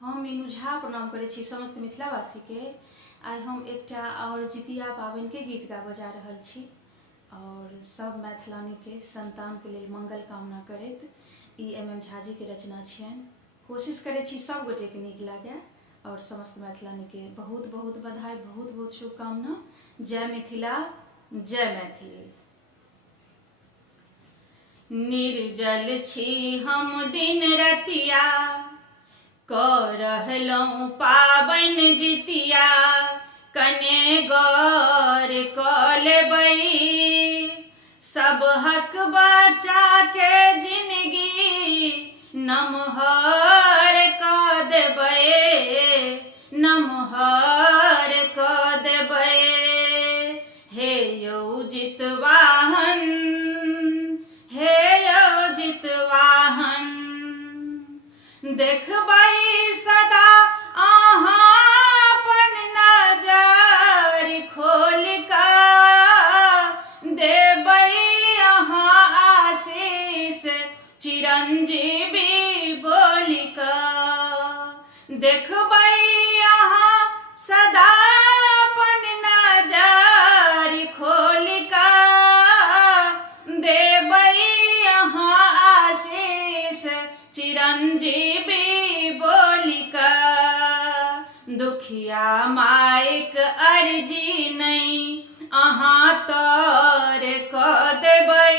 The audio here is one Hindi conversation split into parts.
हम मीनू झा प्रणाम करै छी समस्त मिथिलावासी के। आइ हम एकटा और जितिया पाबनि के गीत गाबऽ जा रहल छी और सब मैथिलानी के संतान के लेल मंगल कामना करैत ई MM झा जी के रचना छियनि। कोशिश करै छी सब गोटे के नीक लागे और समस्त मैथिलानी के बहुत बहुत बधाई, बहुत बहुत शुभकामना। जय मिथिला, जय मैथिली। निर्जल छी हम दिन रतिया, कऽ रहलहुँ पाबनि जितिया। कने गौर कऽ लेबै, सबहक बच्चा के जिंदगी नमहर कऽ देबै, नमहर कऽ देबै। हे यौ जितवाहन, हे यौ जितवाहन, देखबै सदा अहाँ अपन नजर खोल कऽ, देबै अहाँ आशीष चिरंजीवी बोल कऽ। देखबै अहाँ सदा अपन नजर खोल कऽ, देबै अहाँ आशीष चिरंजीवी बोल कऽ। दुखिया माइक अर्जी नहीं अहाँ तर कऽ देबै,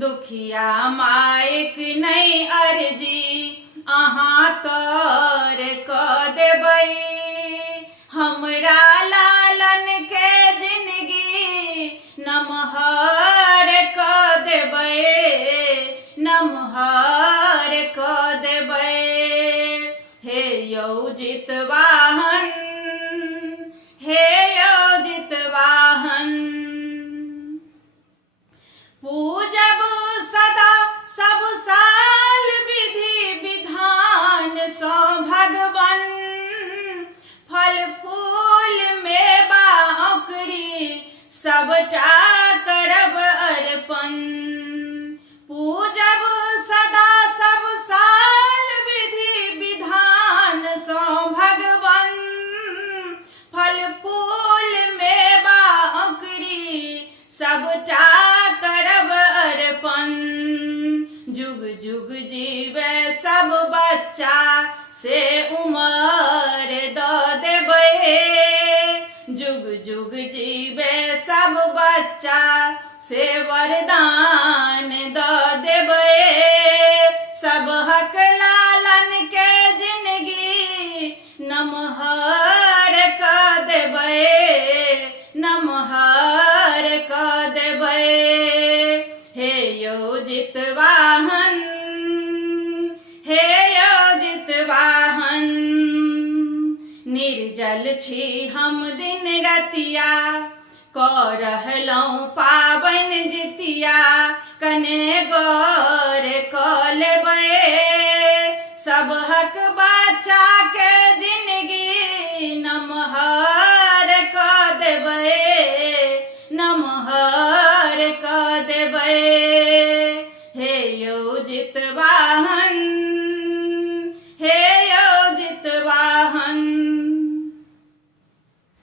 दुखिया माइक नहीं अर्जी अहाँ तर कऽ देबै। हमरा लालन के जिंदगी नमहर कऽ देबै, नमहर कऽ देबै। हे यौ जितवाहन, हे यौ जितवाहन, पूजब सदा सब साल विधि विधान सँ भगवन। फल फूल मेवा औकरी सबटा करब अर्पण, पूजब सदा सब साल विधि विधान सँ भगवन। फल फूल मेवा औकरी सबटा करब अर्पण। जुग जुग जीवे सब बच्चा से उमर दऽ देबै, जुग जुग जीवे सब बच्चा से वरदान दऽ देबै। सबहक लालन के जिंदगी नमहर कऽ देबै, नमहर कऽ देबै। हे यौ जितवाहन, हे यौ जितवाहन, निर्जल छी हम दिन रतिया, कऽ रहलहुँ